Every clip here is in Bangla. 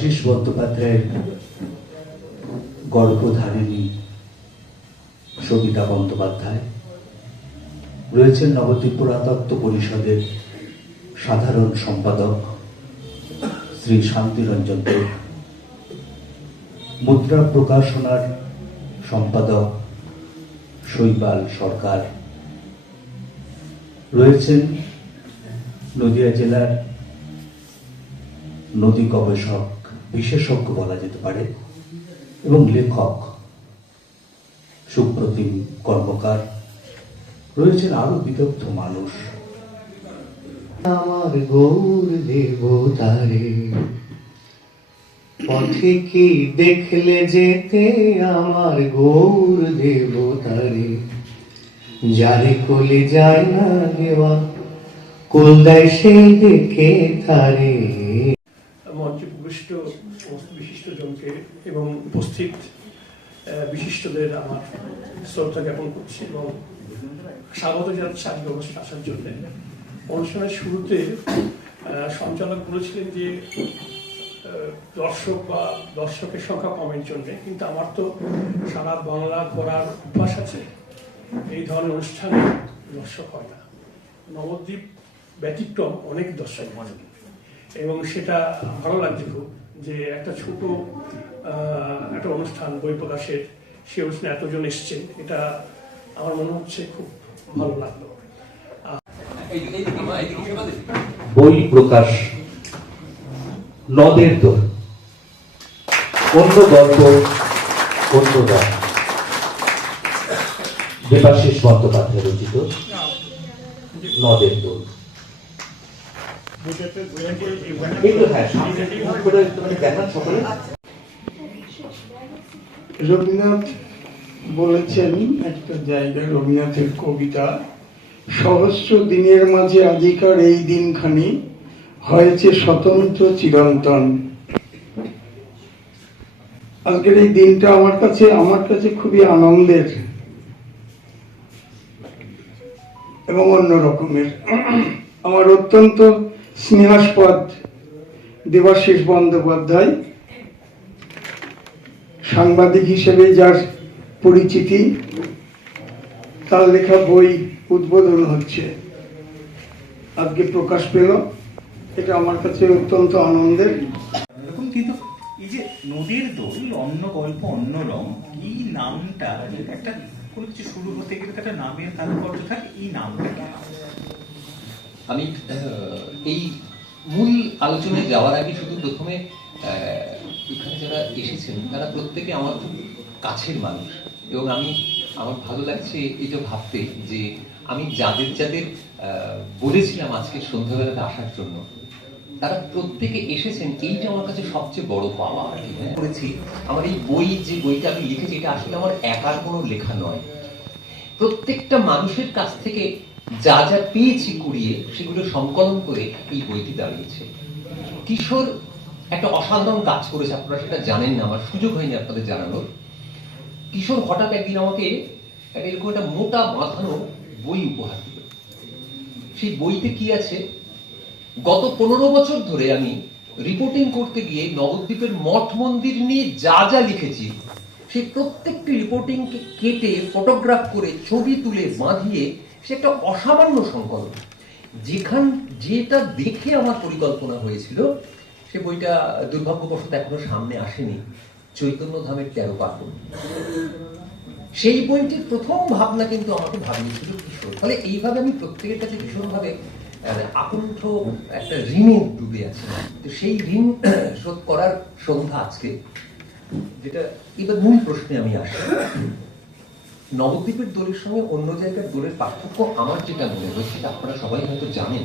দেবাশিস বন্দ্যোপাধ্যায়ের গর্ভধারিণী সবিতা বন্দ্যোপাধ্যায় রয়েছেন নবদ্বীপ পুরাতত্ত্ব পরিষদের সাধারণ সম্পাদক শ্রী শান্তিরঞ্জন দেব, মুদ্রা প্রকাশনার সম্পাদক শৈবাল সরকার রয়েছেন, নদিয়া জেলার নদী গবেষক বিশেষজ্ঞ বলা যেতে পারে এবং লেখক সুপ্রতিম কর্মকার, রয়েছেন আরো বিদগ্ধ মানুষ। আমার গৌর দেবতারে পথে কি দেখলে যেতে, আমার গৌর দেবতারে যারে কোলে যায় না দেওয়া, কোল দেয় সেই দেখে তারে। মঞ্চে উপবিষ্ট সমস্ত বিশিষ্টজনকে এবং উপস্থিত বিশিষ্টদের আমার শ্রদ্ধা জ্ঞাপন করছি এবং স্বাগত জানাচ্ছি আজকে অনুষ্ঠানে আসার জন্য। অনুষ্ঠানের শুরুতে সঞ্চালক বলেছিলেন যে দর্শক বা দর্শকের সংখ্যা কমের জন্য, কিন্তু আমার তো সারা বাংলা ঘোরার অভ্যাস আছে, এই ধরনের অনুষ্ঠানে দর্শক হয় না। নবদ্বীপ ব্যতিক্রম, অনেক দর্শক হয় এবং সেটা ভালো লাগছে খুব যে একটা ছোট একটা অনুষ্ঠান বই প্রকাশের, সেই অনুষ্ঠানে এতজন এসছেন, এটা আমার মনে হচ্ছে খুব ভালো লাগলো। বই প্রকাশ নদের দোল, অন্য গল্প অন্য রং, দেবাশিস বন্দ্যোপাধ্যায় রচিত নদের দোল। রবীন্দ্রনাথ বলেছেন একটা জায়গায়, রবীন্দ্রনাথের কবিতা, সহস্র দিনের মাঝে আজিকার এই দিনখানি হয়েছে স্বতন্ত্র চিরন্তন। আজকের এই দিনটা আমার কাছে খুবই আনন্দের এবং অন্য রকমের। আমার অত্যন্ত স্নেহাস্পদ দেবাশিস বন্দ্যোপাধ্যায়, সাংবাদিক হিসেবে যার পরিচিতি, তার লেখা বই উদ্বোধন হচ্ছে, আজকে প্রকাশ পেল, এটা আমার কাছে অত্যন্ত আনন্দের। কিন্তু এই যে নদীর দোল, অন্য গল্প অন্য রং, এই নামটা একটা কোনো কিছু শুরু হতে গেলে একটা নামের তাৎপর্য থাকে, এই নামটা আমি এই মূল আলোচনায় যাওয়ার আগে শুধু প্রথমে এখানে যারা এসেছেন তারা প্রত্যেকে আমার খুব কাছের মানুষ এবং আমার ভালো লাগছে এটা ভাবতে যে আমি যাদের বলেছিলাম আজকে সন্ধ্যাবেলাতে আসার জন্য, তারা প্রত্যেকে এসেছেন। এইটা আমার কাছে সবচেয়ে বড় পাওয়া আর কি। করেছি আমার এই যে বইটা আমি লিখেছি, এটা আসলে আমার একার কোনো লেখা নয়, প্রত্যেকটা মানুষের কাছ থেকে যা যা পেয়েছি কুড়িয়ে সেগুলো সংকলন করে এই বইটি দাঁড়িয়েছে। কিশোর একটা অসাধারণ কাজ করেছে, আপনারা সেটা জানেন না, আমার সুযোগ হয়নি আপনাদের জানানোর। কিশোর হঠাৎ একদিন আমাকে এরকম একটা মোটা বাঁধানো বই উপহার দিল। সেই বইতে কি আছে, গত 15 বছর ধরে আমি রিপোর্টিং করতে গিয়ে নবদ্বীপের মঠ মন্দির নিয়ে যা যা লিখেছি, সেই প্রত্যেকটি রিপোর্টিংকে কেটে ফটোগ্রাফ করে ছবি তুলে বাঁধিয়ে সে একটা অসামান্য সংকলন। যেটা দেখে আমার পরিকল্পনা হয়েছিল, সে বইটা দুর্ভাগ্যবশত এখনো সামনে আসেনি, চৈতন্য ধামের 13 পার্বণ। সেই বইটির প্রথম ভাবনা কিন্তু আমাকে ভাবিয়েছিল কিশোর। ফলে এইভাবে আমি প্রত্যেকের কাছে ভীষণভাবে আকণ্ঠ একটা ঋণে ডুবে আছি। তো সেই ঋণ শোধ করার সন্ধ্যা আজকে, যেটা এবার মূল প্রশ্নে আমি আসি। নবদ্বীপের দোলের সঙ্গে অন্য জায়গার দোলের পার্থক্য আমার যেটা মনে হয়েছে, আপনারা সবাই হয়তো জানেন,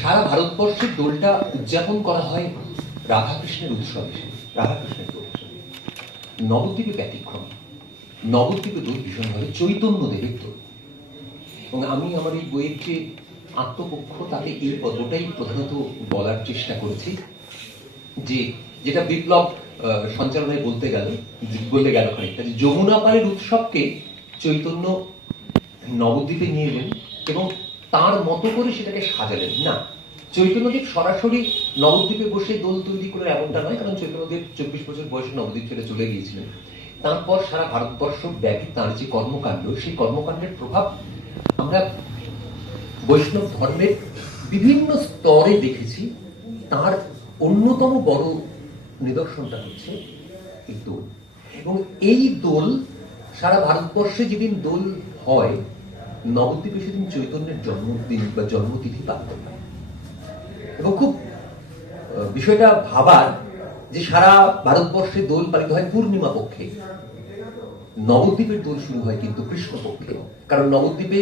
সারা ভারতবর্ষের দোলটা উদযাপন করা হয় রাধাকৃষ্ণের উৎসব হিসেবে, রাধাকৃষ্ণের দোল হিসেবে। নবদ্বীপে ব্যতিক্রম, নবদ্বীপে দোল ভীষণভাবে চৈতন্য দেবের দোল। এবং আমি আমার এই বইয়ের যে আত্মপক্ষ, তাতে এই পদটাই প্রধানত বলার চেষ্টা করেছি, যে যেটা বিপ্লব সঞ্চালনায় বলতে গেল খানিকটা, যে যমুনা পাড়ের উৎসবকে চৈতন্য নবদ্বীপে নিয়ে এলেন এবং তার মতো করে সেটাকে সাজালেন না। চৈতন্যদেব সরাসরি নবদ্বীপে বসে দোল তৈরি করে এমনটা নয়, কারণ চৈতন্যদেব 24 বছর বয়সে নবদ্বীপ ছেড়ে চলে গিয়েছিলেন। তারপর সারা ভারতবর্ষ ব্যাপী তাঁর যে কর্মকাণ্ড, সেই কর্মকাণ্ডের প্রভাব আমরা বৈষ্ণব ধর্মের বিভিন্ন স্তরে দেখেছি। তার অন্যতম বড় নিদর্শনটা হচ্ছে এই দোল। এবং এই দোল সারা ভারতবর্ষে যেদিন দোল হয়, নবদ্বীপে সেদিন চৈতন্যের জন্মদিন বা জন্মতিথি পালিত হয়। এবং খুব বিষয়টা ভাবার যে সারা ভারতবর্ষে দোল পালিত হয় পূর্ণিমা পক্ষে, নবদ্বীপের দোল শুরু হয় কিন্তু কৃষ্ণ পক্ষে। কারণ নবদ্বীপে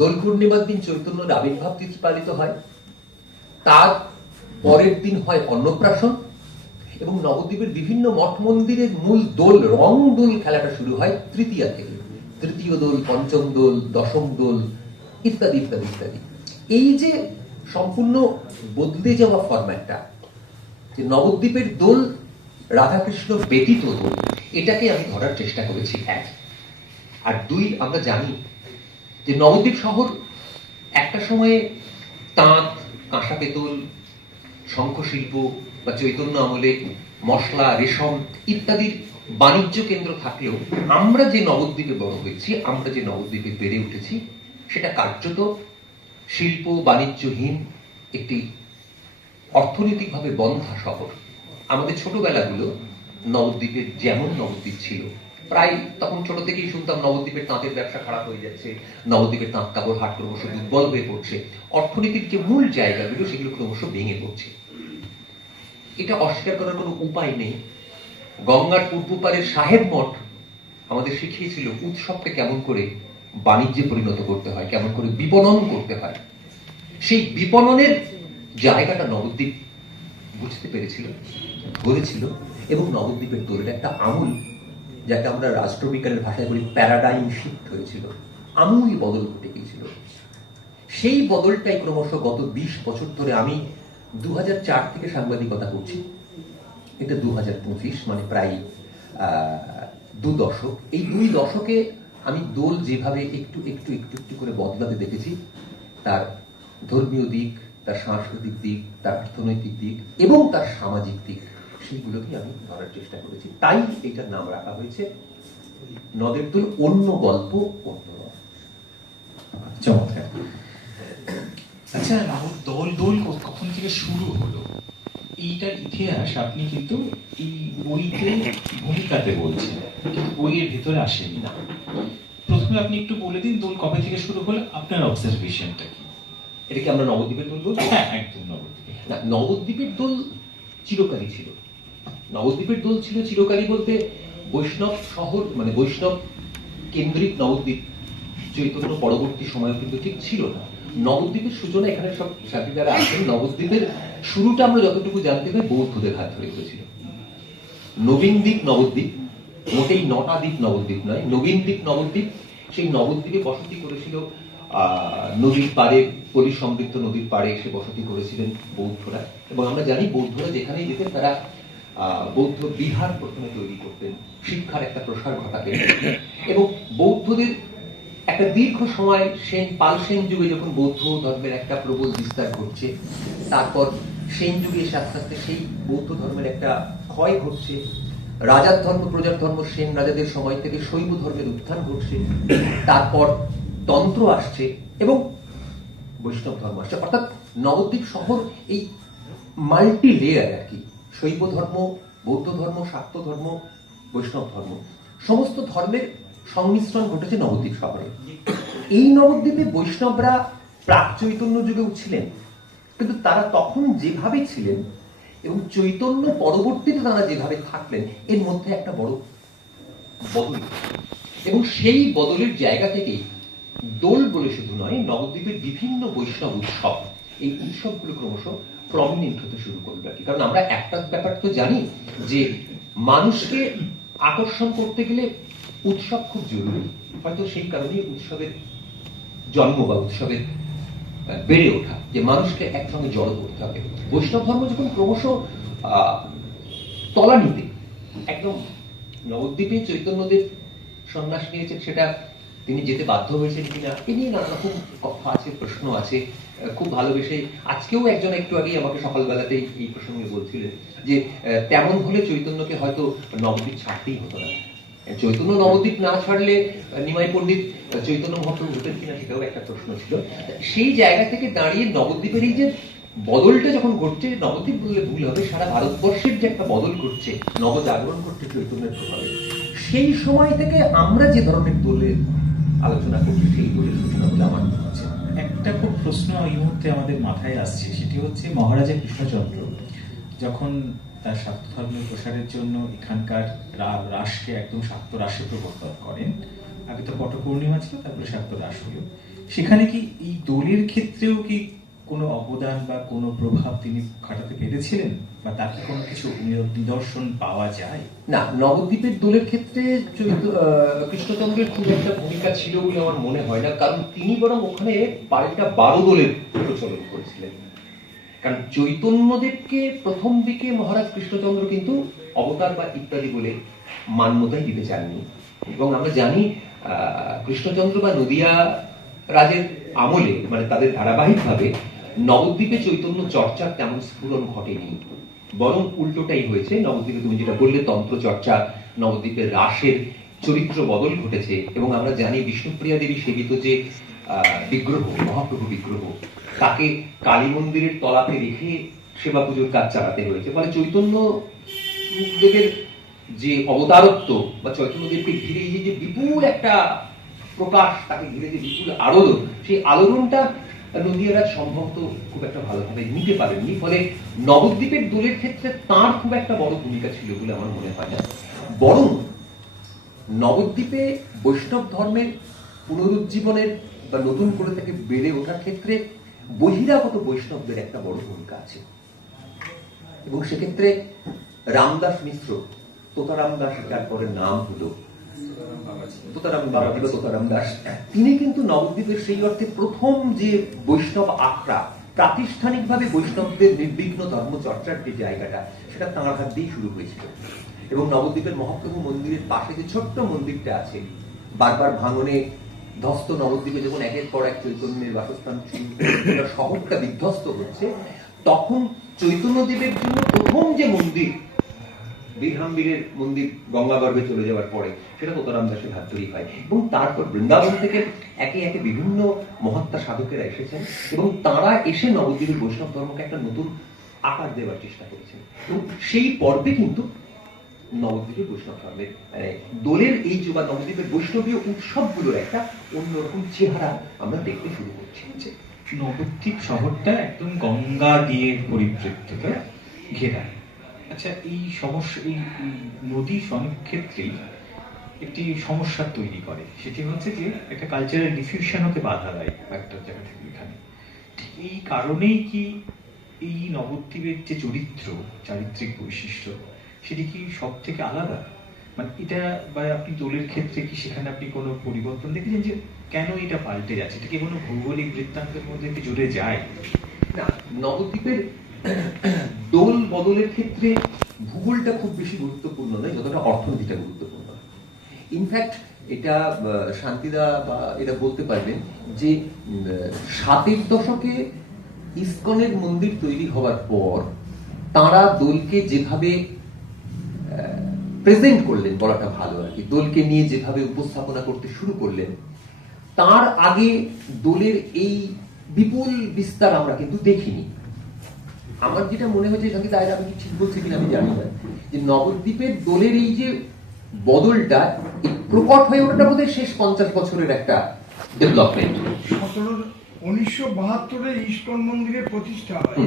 দোল পূর্ণিমার দিন চৈতন্যের আবির্ভাব তিথি পালিত হয়, তার পরের দিন হয় অন্নপ্রাশন, এবং নবদ্বীপের বিভিন্ন মঠ মন্দিরের মূল দোল, রং দোল খেলাটা শুরু হয় তৃতীয়া থেকে। তৃতীয় দোল, পঞ্চম দোল, দশম দোল, ইত্যাদি ইত্যাদি ইত্যাদি। এই যে সম্পূর্ণ বদলে যাওয়া ফরম্যাটটা, যে নবদ্বীপের দোল রাধাকৃষ্ণ ব্যতীত দোল, এটাকে আমি ধরার চেষ্টা করেছি, এক। আর দুই, আমরা জানি যে নবদ্বীপ শহর একটা সময়ে তাঁত, কাঁসা পেতল, শঙ্খশিল্প বা চৈতন্য আমলে মশলা, রেশম ইত্যাদির বাণিজ্য কেন্দ্র থাকলেও আমরা যে নবদ্বীপে বড় হয়েছি, আমরা যে নবদ্বীপে বেড়ে উঠেছি, সেটা কার্যত শিল্প বাণিজ্যহীন একটি অর্থনৈতিকভাবে বন্ধা শহর। আমাদের ছোটবেলাগুলো নবদ্বীপের যেমন নবদ্বীপ ছিল, প্রায় তখন ছোট থেকেই শুনতাম নবদ্বীপের তাঁতের ব্যবসা খারাপ হয়ে যাচ্ছে, নবদ্বীপের তাঁত কাপড় হাট ক্রমশ দুর্বল হয়ে পড়ছে, অর্থনীতির যে মূল জায়গাগুলো সেগুলো ক্রমশ ভেঙে পড়ছে। এটা অস্বীকার করার কোনো উপায় নেই। গঙ্গার পূর্ব পারের সাহেব মঠ আমাদের শিখিয়েছিল উৎসবকে কেমন করে বাণিজ্যে পরিণত করতে হয়, কেমন করে বিপণন করতে হয়। সেই বিপণনের জায়গাটা নবদ্বীপ বুঝতে পেরেছিল, ধরেছিল, এবং নবদ্বীপের দোলের একটা আমূল, যাকে আমরা রাষ্ট্রবিজ্ঞানের ভাষায় বলি প্যারাডাইম শিফট হয়েছিল, আমূল বদল ঘটে গিয়েছিল। সেই বদলটাই ক্রমশ গত 20 বছর ধরে, আমি 2004 থেকে সাংবাদিকতা করছি, এটা 2025, মানে প্রায় 2 দশক। এই 2 দশকে আমি দোল যেভাবে একটু একটু একটু একটু করে বদলাতে দেখেছি, তার ধর্মীয় দিক, তার সাংস্কৃতিক দিক, তার অর্থনৈতিক দিক এবং তার সামাজিক দিক, সেইগুলোকে আমি ধরার চেষ্টা করেছি। তাই এটার নাম রাখা হয়েছে নদের দোল, অন্য গল্প অন্য রং। চমৎকার। আচ্ছা রাহুল, দোল কখন থেকে শুরু হলো, এইটার ইতিহাস আপনি কিন্তু এই বইতে ভূমিকাতে বলছেন, কিন্তু বইয়ের ভেতরে আসেনি। না, প্রথমে আপনি একটু বলে দিন দোল কবে থেকে শুরু হলো, আপনার অবজারভেশনটা কি? এটা কি আমরা নবদ্বীপের দোল বলবো? হ্যাঁ, একদম নবদ্বীপে। না, নবদ্বীপের দোল চিরকালই ছিল। নবদ্বীপের দোল ছিল চিরকালই বলতে বৈষ্ণব শহর, মানে বৈষ্ণব কেন্দ্রিক নবদ্বীপ চৈতন্য পরবর্তী সময় কিন্তু ঠিক ছিল না। নবদ্বীপের সূচনা, এখানে সব সাথী যারা আছেন, নবদ্বীপের শুরুটা আমরা যতটুকু জানতে পারি বৌদ্ধদের হাত ধরে হয়েছিল। নবীন দ্বীপ নবদ্বীপ, মোটেই 9টা দ্বীপ নবদ্বীপ নয়, নবীন দ্বীপ নবদ্বীপ। সেই নবদ্বীপে বসতি করেছিল নদীর পাড়ে, পলি সমৃদ্ধ নদীর পাড়ে এসে বসতি করেছিলেন বৌদ্ধরা। এবং আমরা জানি বৌদ্ধরা যেখানেই যেতেন তারা বৌদ্ধ বিহার প্রথমে তৈরি করতেন, শিক্ষার একটা প্রসার ঘটাতেন। এবং বৌদ্ধদের একটা দীর্ঘ সময় পাল সেন যুগে যখন বৌদ্ধ ধর্মের একটা প্রবল বিস্তার ঘটছে, তারপর সেন যুগে এসে আস্তে আস্তে সেই বৌদ্ধ ধর্মের একটা ক্ষয় ঘটছে, রাজার ধর্ম প্রজার ধর্ম সেন রাজাদের সময় থেকে শৈব ধর্মের উত্থান ঘটছে, তারপর তন্ত্র আসছে এবং বৈষ্ণব ধর্ম আসছে। অর্থাৎ নবদ্বীপ শহর এই মাল্টি লেয়ার আর কি, শৈব ধর্ম, বৌদ্ধ ধর্ম, শাক্ত ধর্ম, বৈষ্ণব ধর্ম, সমস্ত ধর্মের সংমিশ্রণ ঘটেছে নবদ্বীপ শহরে। এই নবদ্বীপে বৈষ্ণবরা প্রাক চৈতন্য যুগেও ছিলেন, কিন্তু তারা তখন যেভাবে ছিলেন এবং চৈতন্য পরবর্তীতে তারা যেভাবে থাকলেন, এর মধ্যে একটা বড় বদল। এবং সেই বদলের জায়গা থেকেই দোল বলে শুধু নয়, নবদ্বীপের বিভিন্ন বৈষ্ণব উৎসব, এই উৎসবগুলো ক্রমশ প্রমিনেন্ট হতে শুরু করলো আর কি। কারণ আমরা একটা ব্যাপার তো জানি যে মানুষকে আকর্ষণ করতে গেলে উৎসব খুব জরুরি, হয়তো সেই কারণেই উৎসবের জন্ম বা উৎসবের বেড়ে ওঠা, যে মানুষকে একসঙ্গে জড়ো করতে হবে। বৈষ্ণব ধর্ম যখন ক্রমশ তলানিতে, একদম নবদ্বীপে চৈতন্যদেব সন্ন্যাস নিয়েছেন, সেটা তিনি যেতে বাধ্য হয়েছেন কিনা এ নিয়ে নানা রকম কথা আছে, প্রশ্ন আছে। খুব ভালোবেসে আজকেও একজন একটু আগেই আমাকে সকালবেলাতেই এই প্রসঙ্গে বলছিলেন যে তেমন হলে চৈতন্যকে হয়তো নবদ্বীপ ছাড়তেই হতো না। চৈতন্য নবদ্বীপ না ছাড়লে নিমাই পণ্ডিত চৈতন্য মহাপ্রভু হতেন কিনা সেটাও একটা প্রশ্ন ছিল। সেই জায়গা থেকে দাঁড়িয়ে নবদ্বীপের এই যে বদলটা যখন ঘটছে, নবদ্বীপ বললে ভুল হবে, সারা ভারতবর্ষের যে একটা বদল ঘটছে, নবজাগরণ ঘটছে চৈতন্যের প্রভাবে, সেই সময় থেকে আমরা যে ধরনের দোলের আলোচনা করছি সেই দোলের সূচনা বলে আমার মনে হচ্ছে। একটা খুব প্রশ্ন এই মুহূর্তে আমাদের মাথায় আসছে, সেটি হচ্ছে মহারাজা কৃষ্ণচন্দ্র যখন তার শাক্ত ধর্মের প্রসারের জন্য এখানকার রাসকে একদম শাক্ত রাসে প্রবর্তন করেন। আগে তো পট পূর্ণিমা ছিল, তারপরে শাক্ত রাস হলো। সেখানে কি এই দোলের ক্ষেত্রেও কি কোনো অবদান বা কোনো প্রভাব তিনি খাটাতে পেরেছিলেন, বা তার কি কোনো কিছু নিদর্শন পাওয়া যায়? না, নবদ্বীপের দোলের ক্ষেত্রে কৃষ্ণচন্দ্রের খুব একটা ভূমিকা ছিল বলে আমার মনে হয় না, কারণ তিনি বরং ওখানে পাল্টা 12 দোলের প্রচলন করেছিলেন। কারণ চৈতন্যদেবকে প্রথম দিকে মহারাজ কৃষ্ণচন্দ্র কিন্তু অবতার বা ইত্যাদি বলে মান্যতাই দিতে চাননি। এবং আমরা জানি কৃষ্ণচন্দ্র বা নদিয়া রাজের আমলে, মানে তাদের ধারাবাহিকভাবে নবদ্বীপে চৈতন্য চর্চার তেমন স্ফুরণ ঘটেনি, বরং উল্টোটাই হয়েছে। নবদ্বীপে তুমি যেটা বললে তন্ত্র চর্চা, নবদ্বীপের রাসের চরিত্র বদল ঘটেছে। এবং আমরা জানি বিষ্ণুপ্রিয়া দেবী সেবিত যে বিগ্রহ, মহাপ্রভু বিগ্রহ, তাকে কালী মন্দিরের তলাতে রেখে সেবা পুজোর কাজ চালাতে হয়েছে। ফলে চৈতন্য দেবের যে অবতারত্ব বা চৈতন্যদেবকে ঘিরে যে বিপুল একটা প্রকাশ, তাকে ঘিরে যে বিপুল আলোড়ন, সেই আলোড়নটা নদিয়ারাজ সম্ভবত খুব একটা ভালোভাবে নিতে পারেননি। ফলে নবদ্বীপের দোলের ক্ষেত্রে তার খুব একটা বড় ভূমিকা ছিল বলে আমার মনে হয় না। বরং নবদ্বীপে বৈষ্ণব ধর্মের পুনরুজ্জীবনের বা নতুন করে তাকে বেড়ে ওঠার ক্ষেত্রে বহিরাগত বৈষ্ণবদের একটা বড় ভূমিকা আছে। এবং সেক্ষেত্রে রামদাস মিশ্র, তোতারাম দাস যার পরে নাম হলো তোতারাম বাবাজি বা তোতারাম দাস, তিনি কিন্তু নবদ্বীপের সেই অর্থে প্রথম যে বৈষ্ণব আখড়া, প্রাতিষ্ঠানিকভাবে বৈষ্ণবদের নির্বিঘ্ন ধর্ম চর্চার যে জায়গাটা, সেটা তাঁর হাত দিয়েই শুরু হয়েছিল। এবং নবদ্বীপের মহাপ্রভু মন্দিরের পাশে যে ছোট্ট মন্দিরটা আছে, বারবার ভাঙনে ধ্বস্ত নবদ্বীপে যখন একের পর এক চৈতন্যের বাসস্থান শহরটা বিধ্বস্ত হচ্ছে, তখন চৈতন্যদেবের জন্য প্রথম যে মন্দির, বীরহাম্বীরের মন্দির গঙ্গাগর্ভে চলে যাওয়ার পরে, সেটা তোতারাম দাসের হাত ধরেই হয়। এবং তারপর বৃন্দাবন থেকে একে একে বিভিন্ন মহাত্মা সাধকেরা এসেছেন এবং তারা এসে নবদ্বীপের বৈষ্ণব ধর্মকে একটা নতুন আকার দেওয়ার চেষ্টা করেছেন। এবং সেই পর্বে কিন্তু নবদ্বীপের বৈষ্ণব ধর্মের দোলের এই যে বা নবদ্বীপের বৈষ্ণবীয় উৎসবগুলোর একটা অন্যরকম চেহারা আমরা দেখতে শুরু করছি। নবদ্বীপ শহরটা একদম গঙ্গা দিয়ে পরিবৃত্ত, ঘেরা। আচ্ছা, এই সমস্যা, এই নদী অনেক ক্ষেত্রেই একটি সমস্যা তৈরি করে। সেটি হচ্ছে যে একটা কালচারাল ডিফিউশন হতে বাধা দেয় একটা জায়গা থেকে এখানে। ঠিক এই কারণেই কি এই নবদ্বীপের যে চরিত্র, চারিত্রিক বৈশিষ্ট্য, সেটি কি সব থেকে আলাদা? মানে এটা, বা আপনি দোলের ক্ষেত্রে কি সেখানে আপনি কোনো পরিবর্তন দেখেছেন যে কেন এটা পাল্টে যাচ্ছে? এটা কি কোনো ভৌগোলিক বৃত্তান্তের মধ্যে কি জুড়ে যায়? না, নবদ্বীপের দোল বদলের ক্ষেত্রে ভূগোলটা খুব বেশি গুরুত্বপূর্ণ নয় যতটা অর্থনীতিটা গুরুত্বপূর্ণ। ইনফ্যাক্ট এটা শান্তিদা বা এটা বলতে পারবেন যে 7-এর দশকে ইসকনের মন্দির তৈরি হওয়ার পর তাঁরা দোলকে যেভাবে প্রেজেন্ট করলেন, বলাটা ভালো আর কি, দোলকে নিয়ে যেভাবে উপস্থাপনা করতে শুরু করলেন, তার আগে দোলের এই বিপুল বিস্তার আমরা কিন্তু দেখিনি। আমার যেটা মনে হয়েছে, সঙ্গে তাই আমি ঠিক বলছি কিনা আমি জানি না, যে নবদ্বীপের দোলের এই যে বদলটা প্রকট হয়ে ওঠাটা বোধহয় শেষ 50 বছরের একটা ডেভেলপমেন্ট। 1972-এ ইস্কন মন্দিরের প্রতিষ্ঠা হয়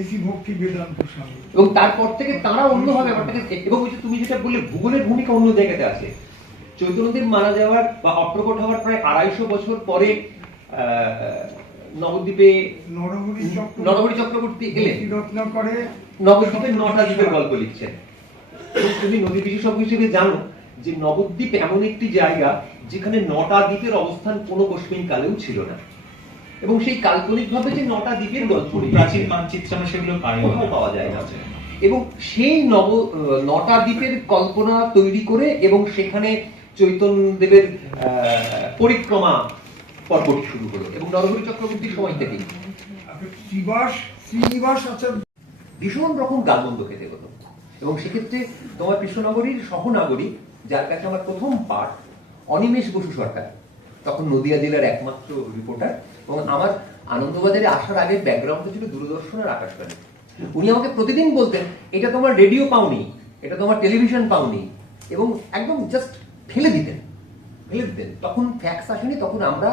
এসি ভক্তি বেদান্ত স্বামী, এবং তারপর থেকে তারা অন্যভাবে ব্যাপারটাকে, এবং ওই যে তুমি যেটা বললে ভূগোলের ভূমিকা অন্য জায়গাতে আছে। চৈতন্যদেব মারা যাওয়ার বা অপ্রকট হওয়ার প্রায় 250 বছর পরে নবদ্বীপে নরহরি চক্রবর্তী এলেন, নবদ্বীপের 9টা দ্বীপের গল্প লিখছেন। তুমি নদী বিশেষজ্ঞ হিসেবে জানো যে নবদ্বীপ এমন একটি জায়গা যেখানে 9টা দ্বীপের অবস্থান কোনো কস্মিন কালেও ছিল না, এবং সেই কাল্পনিক ভাবে যে 9টা দ্বীপের গল্প প্রাচীন মানচিত্র সেগুলো পাওয়া যায় না। এবং সেই 9টা দ্বীপের কল্পনা তৈরি করে এবং সেখানে চৈতন্যদেবের পরিক্রমা পর্বটি শুরু হলো এবং নরহরি চক্রবর্তীর সময় থেকেই শ্রীনিবাস আচার্য ভীষণ রকম গালমন্দ খেতে হতো। এবং সেক্ষেত্রে তোমার কৃষ্ণনগরীর সহনাগরিক, যার কাছে আমার প্রথম পাঠ, অনিমেষ বসু সরকার, তখন নদিয়া জেলার একমাত্র রিপোর্টার, এবং আমার আনন্দবাজারে আসার আগে ব্যাকগ্রাউন্ড ছিল দূরদর্শন আর আকাশবাণী। উনি আমাকে প্রতিদিন বলতেন, এটা তোমার রেডিও পাওনি, এটা তোমার টেলিভিশন পাওনি, এবং একদম জাস্ট ফেলে দিতেন। তখন ফ্যাক্স আসেনি, তখন আমরা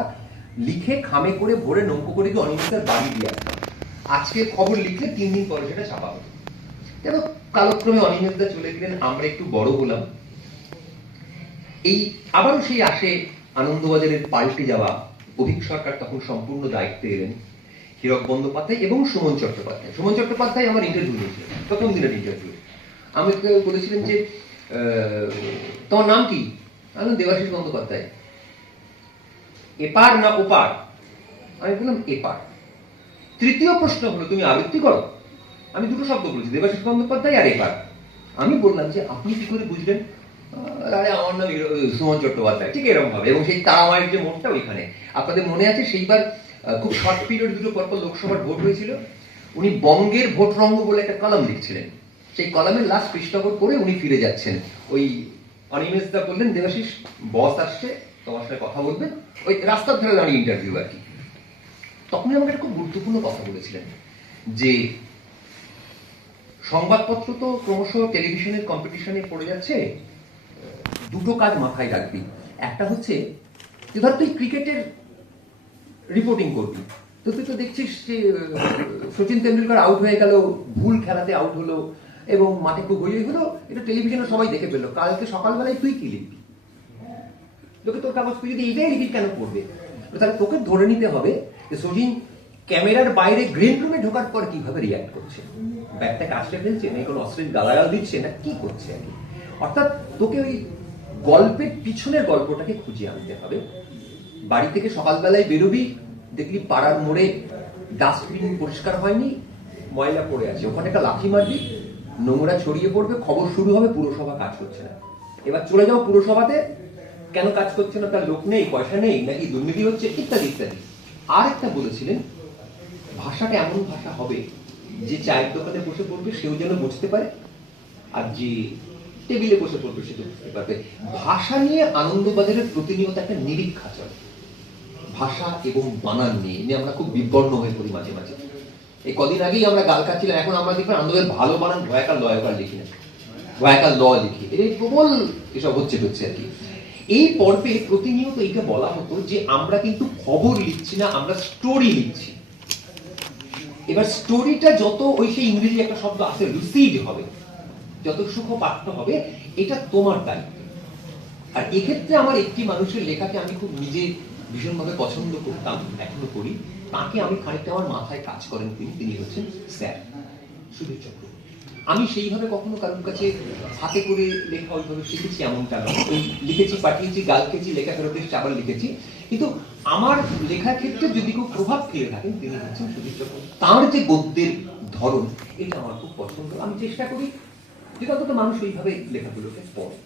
লিখে খামে করে ভরে নৌকো করে গিয়ে অনিমেষের বাড়ি দিয়ে আসতাম। আজকের খবর লিখলে 3 দিন পরে সেটা ছাপা হতো। এবং কালক্রমে অনিমেষদা চলে গেলেন, আমরা একটু বড় হলাম। এই আবারও সেই আসে আনন্দবাজারের পাল্টে যাওয়া। অভিক সরকার তখন সম্পূর্ণ দায়িত্বে এলেন, হীরক বন্দ্যোপাধ্যায় এবং সুমন চট্টোপাধ্যায়। সুমন চট্টোপাধ্যায় আমার ইন্টারভিউ নিয়েছিলেন, প্রথম দিনের ইন্টারভিউ। আমাকে বলেছিলেন যে তোমার নাম কি? আমি দেবাশিস বন্দ্যোপাধ্যায়। এপার না ওপার? আমি বললাম এপার। তৃতীয় প্রশ্ন হলো, তুমি আবৃত্তি করো? আমি দুটো শব্দ বলেছি, দেবাশিস বন্দ্যোপাধ্যায় আর এপার। আমি বললাম যে আপনি কি করে বুঝলেন? আরে আমার নাম সুমন চট্টোপাধ্যায়, ঠিক এরকম ভাবে। এবং সেই তারামায়ের যে মোড়টা ওইখানে, আপনাদের মনে আছে সেইবার খুব শর্ট পিরিয়ড দুটো পরপর লোকসভার ভোট হয়েছিল। উনি বঙ্গের ভোট রঙ্গ বলে একটা কলাম লিখছিলেন, সেই কলামের লাস্ট পৃষ্ঠাগর করে উনি ফিরে যাচ্ছেন। ওই অনিমেষদা বললেন, দেবাশিস বস আসছে, তোমার সাথে কথা বলবেন, ওই রাস্তার ধারে দাঁড়িয়ে ইন্টারভিউ আর কি। তখনই আমাকে একটা খুব গুরুত্বপূর্ণ কথা বলেছিলেন যে সংবাদপত্র তো ক্রমশ টেলিভিশনের কম্পিটিশনে পড়ে যাচ্ছে, দুটো কাজ মাথায় রাখবি। একটা হচ্ছে যে ধর তুই ক্রিকেটের রিপোর্টিং করবি, তো তুই তো দেখছিস যে সচিন তেন্ডুলকর আউট হয়ে গেল, ভুল খেলাতে আউট হলো এবং মাঠে খুব হয়ে গেলো, এটা টেলিভিশনে সবাই দেখে ফেললো। কালকে সকালবেলায় তুই কি লিখবি? লোকে তোর কাগজ, তুই যদি এইটাই লিখবি কেন পড়বে? তাহলে তোকে ধরে নিতে হবে যে সচিন ক্যামেরার বাইরে গ্রিন রুমে ঢোকার পর কিভাবে রিয়াক্ট করছে, ব্যাগটাকে আছড়ে ফেলছে, না কোনো অশ্লীল গালাগাল দিচ্ছে, না কি করছে আর কি। অর্থাৎ তোকে ওই গল্পের পিছনের গল্পটাকে খুঁজে আনতে হবে। বাড়ি থেকে সকালবেলায় বেরোবি, দেখলি পাড়ার মোড়ে ডাস্টবিন পরিষ্কার হয়নি, ময়লা পড়ে আছে, ওখানে একটা লাথি মারবি, নোংরা ছড়িয়ে পড়বে, খবর শুরু হবে পুরসভা কাজ করছে না। এবার চলে যাও পুরসভাতে, কেন কাজ করছে না? তার লোক নেই, পয়সা নেই, নাকি দুর্নীতি হচ্ছে, ইত্যাদি ইত্যাদি। আর একটা বলেছিলেন, ভাষাটা এমন ভাষা হবে যে চায়ের দোকানে বসে পড়বে সেও যেন বুঝতে পারে, আর যে টেবিলে বসে পড়বে সে তো বুঝতে পারবে। ভাষা নিয়ে আনন্দবাজারের প্রতিনিয়ত একটা নিরীক্ষা চলে, ভাষা এবং বানান নিয়ে আমরা খুব বিবর্ণ হয়ে পড়ি মাঝে মাঝে। এই কদিন আগেই আমরা গাল কাটছিলাম, এখন আমরা দেখবেন আনন্দের ভালো বানান ভয়াকার লয়কার লিখি না, ভয়াকার ল লিখি, এই প্রবল এসব হচ্ছে আর কি। এই পর্বে প্রতিনিয়ত এইটা বলা হতো যে আমরা কিন্তু খবর লিখছি না, আমরা স্টোরি লিখছি। এবার স্টোরিটা যত, ওই সেই ইংরেজি একটা শব্দ আছে লুসিড হবে, যত সুখপাঠ্য হবে, এটা তোমার দায়িত্ব। আর এক্ষেত্রে আমার একটি মানুষের লেখাকে আমি খুব নিজে ভীষণভাবে পছন্দ করতাম, এখনো করি, তাকে আমি খানিকটা আমার মাথায় কাজ করেন তিনি হচ্ছেন স্যার সুধীর চক্রবর্তী। আমি সেইভাবে কখনো কারোর কাছে হাতে করে লেখা ওইভাবে শিখেছি এমনটা নয়, ওই লিখেছি, পাঠিয়েছি, গাল খেয়েছি, লেখা ফেরত এসেছি, আবার লিখেছি। কিন্তু আমার লেখার ক্ষেত্রে যদি কেউ প্রভাব ফেলে থাকেন তিনি হচ্ছেন সুধীর চক্রবর্তী। তাঁর যে গদ্যের ধরন, এটা আমার খুব পছন্দ। আমি চেষ্টা করি যে অন্তত মানুষ ওইভাবে লেখাগুলোকে পড়ে।